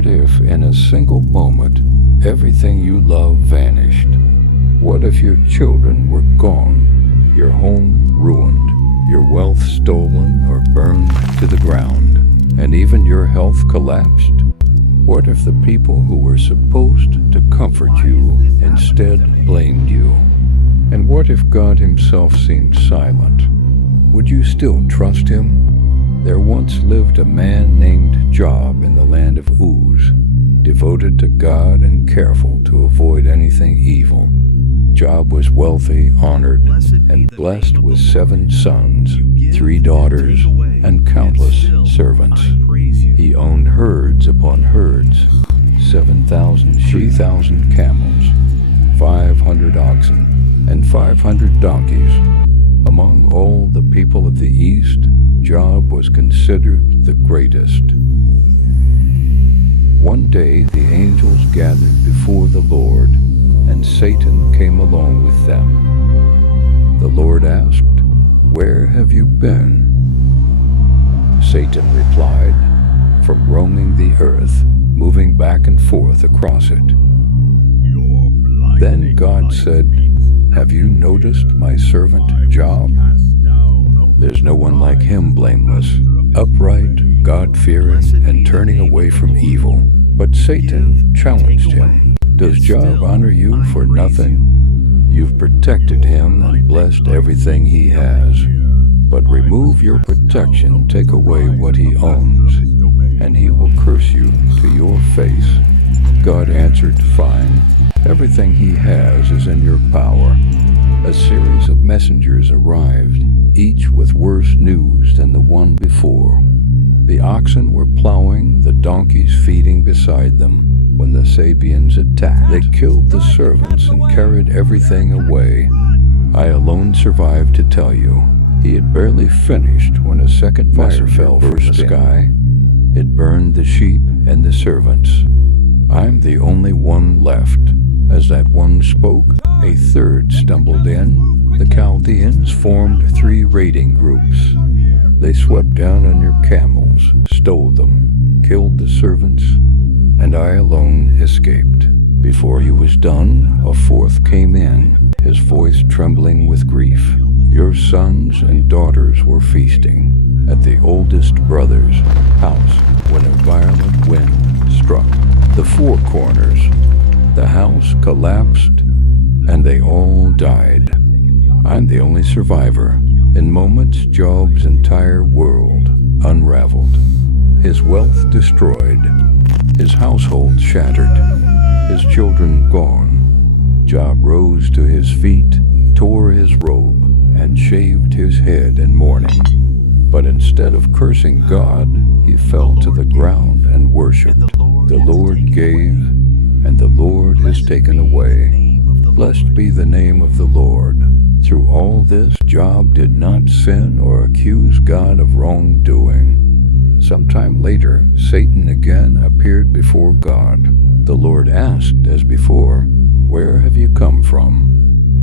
What if in a single moment everything you love vanished? What if your children were gone, your home ruined, your wealth stolen or burned to the ground, and even your health collapsed? What if the people who were supposed to comfort you instead blamed you? And what if God himself seemed silent? Would you still trust him? There once lived a man named Job in the land of Uz, devoted to God and careful to avoid anything evil. Job was wealthy, honored, and blessed with 7 sons, 3 daughters, and countless servants. He owned herds upon herds, 7,000 sheep, 3,000 camels, 500 oxen, and 500 donkeys. Among all the people of the East, Job was considered the greatest. One day the angels gathered before the Lord, and Satan came along with them. The Lord asked, "Where have you been?" Satan replied, "From roaming the earth, moving back and forth across it." Then God said, "Have you noticed my servant Job? There's no one like him, blameless, upright, God-fearing, and turning away from evil." But Satan challenged him. "Does Job honor you for nothing? You've protected him and blessed everything he has. But remove your protection, take away what he owns, and he will curse you to your face." God answered, "Fine. Everything he has is in your power." A series of messengers arrived, each with worse news than the one before. The oxen were plowing, the donkeys feeding beside them, when the Sabians attacked. They killed the servants and carried everything away. I alone survived to tell you. He had barely finished when a second fire fell from the sky. It burned the sheep and the servants. I'm the only one left. As that one spoke, a third stumbled in. The Chaldeans formed 3 raiding groups. They swept down on your camels, stole them, killed the servants, and I alone escaped. Before he was done, a 4th came in, his voice trembling with grief. Your sons and daughters were feasting at the oldest brother's house when a violent wind struck the 4 corners. The house collapsed, and they all died. I'm the only survivor. In moments, Job's entire world unraveled. His wealth destroyed, his household shattered, his children gone. Job rose to his feet, tore his robe, and shaved his head in mourning. But instead of cursing God, he fell to the ground and worshipped. The Lord gave, and the Lord has taken away. Blessed be the name of the Lord. Through all this, Job did not sin or accuse God of wrongdoing. Sometime later, Satan again appeared before God. The Lord asked, as before, "Where have you come from?"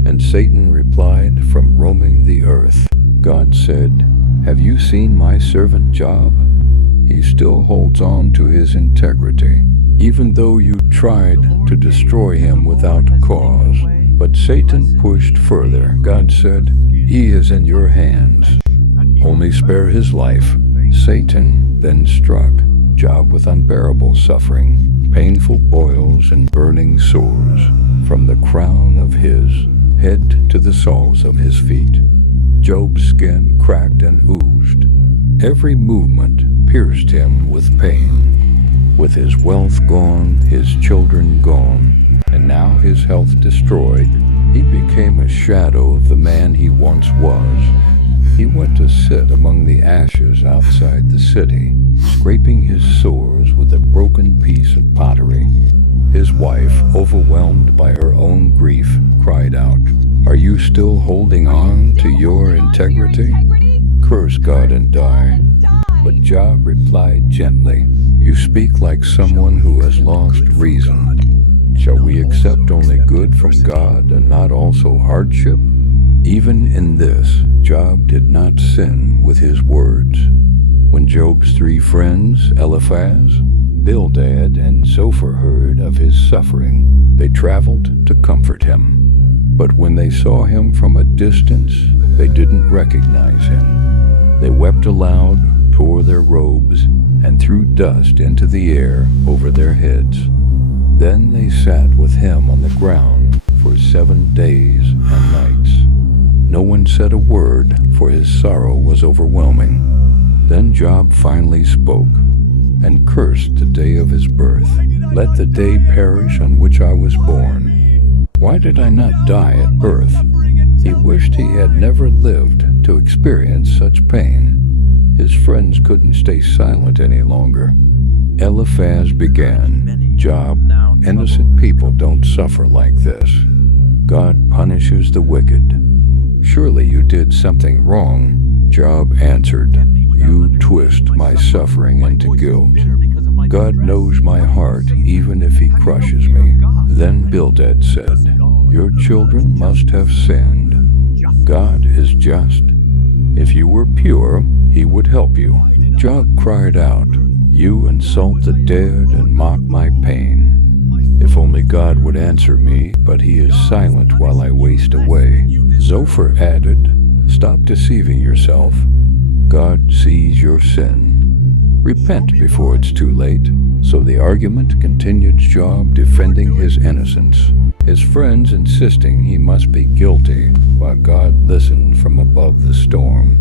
And Satan replied, "From roaming the earth." God said, "Have you seen my servant Job? He still holds on to his integrity, even though you tried to destroy him without cause." But Satan pushed further. God said, "He is in your hands. Only spare his life." Satan then struck Job with unbearable suffering, painful boils and burning sores, from the crown of his head to the soles of his feet. Job's skin cracked and oozed. Every movement pierced him with pain. With his wealth gone, his children gone, and now his health destroyed, he became a shadow of the man he once was. He went to sit among the ashes outside the city, scraping his sores with a broken piece of pottery. His wife, overwhelmed by her own grief, cried out, "Are you still holding on to your integrity? Curse God and die." But Job replied gently, "You speak like someone who has lost reason. Shall we accept only good from God and not also hardship?" Even in this, Job did not sin with his words. When Job's 3 friends, Eliphaz, Bildad and Zophar heard of his suffering, they traveled to comfort him. But when they saw him from a distance, they didn't recognize him. They wept aloud, tore their robes, and threw dust into the air over their heads. Then they sat with him on the ground for 7 days and nights. No one said a word, for his sorrow was overwhelming. Then Job finally spoke and cursed the day of his birth. Let the day perish on which I was born. Why did I not die at birth? He wished he had never lived to experience such pain. His friends couldn't stay silent any longer. Eliphaz began, Job, innocent people don't suffer like this. God punishes the wicked. Surely you did something wrong. Job answered, you twist my suffering into guilt. God knows my heart, even if he crushes me. Then Bildad said, your children must have sinned. God is just. If you were pure, he would help you. Job cried out, you insult the dead and mock my pain. If only God would answer me, but he is silent while I waste away. Zophar added, stop deceiving yourself. God sees your sin. Repent before it's too late. So the argument continued, Job defending his innocence, his friends insisting he must be guilty, while God listened from above the storm.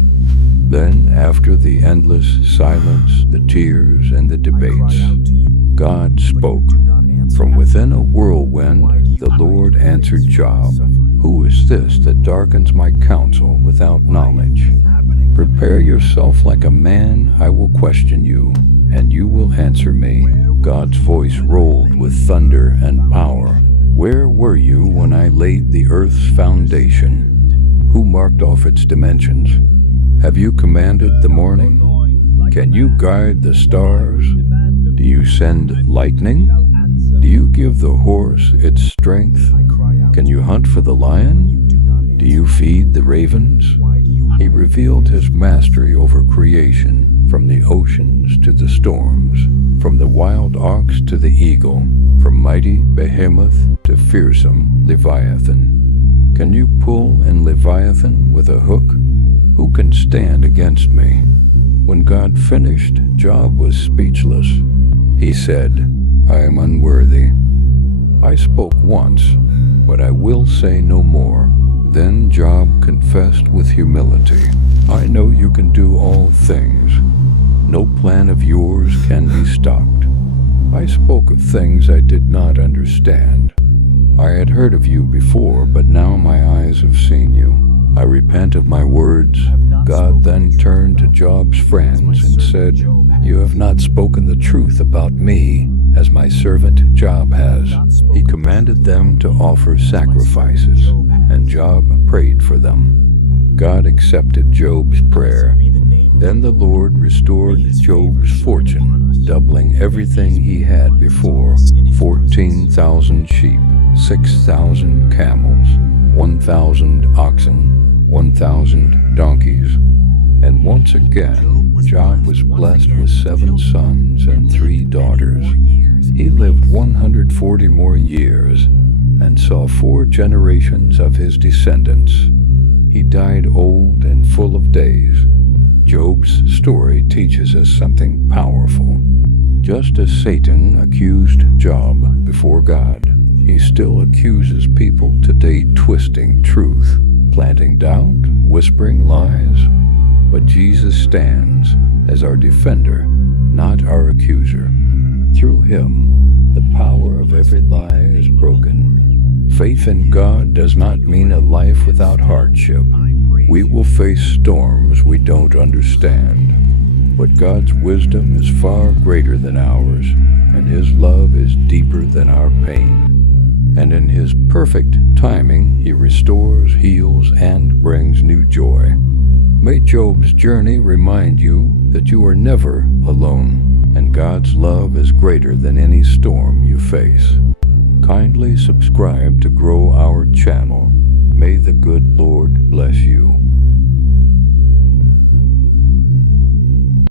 Then, after the endless silence, the tears, and the debates, God spoke. From within a whirlwind, the Lord answered Job, who is this that darkens my counsel without knowledge? Prepare yourself like a man, I will question you, and you will answer me. God's voice rolled with thunder and power. Where were you when I laid the earth's foundation? Who marked off its dimensions? Have you commanded the morning? Can you guide the stars? Do you send lightning? Do you give the horse its strength? Can you hunt for the lion? Do you feed the ravens? He revealed his mastery over creation, from the oceans to the storms, from the wild ox to the eagle, from mighty behemoth to fearsome Leviathan. Can you pull in Leviathan with a hook? Who can stand against me? When God finished, Job was speechless. He said, I am unworthy. I spoke once, but I will say no more. Then Job confessed with humility, I know you can do all things. No plan of yours can be stopped. I spoke of things I did not understand. I had heard of you before, but now my eyes have seen you. I repent of my words. God then turned to Job's friends and said, you have not spoken the truth about me, as my servant Job has. He commanded them to offer sacrifices, and Job prayed for them. God accepted Job's prayer. Then the Lord restored Job's fortune, doubling everything he had before, 14,000 sheep, 6,000 camels, 1,000 oxen, 1,000 donkeys. And once again, Job was blessed with 7 sons and 3 daughters. He lived 140 more years and saw 4 generations of his descendants. He died old and full of days. Job's story teaches us something powerful. Just as Satan accused Job before God, he still accuses people today, twisting truth, planting doubt, whispering lies. But Jesus stands as our defender, not our accuser. Through him, the power of every lie is broken. Faith in God does not mean a life without hardship. We will face storms we don't understand. But God's wisdom is far greater than ours, and his love is deeper than our pain. And in his perfect timing, he restores, heals, and brings new joy. May Job's journey remind you that you are never alone, and God's love is greater than any storm you face. Kindly subscribe to grow our channel. May the good Lord bless you.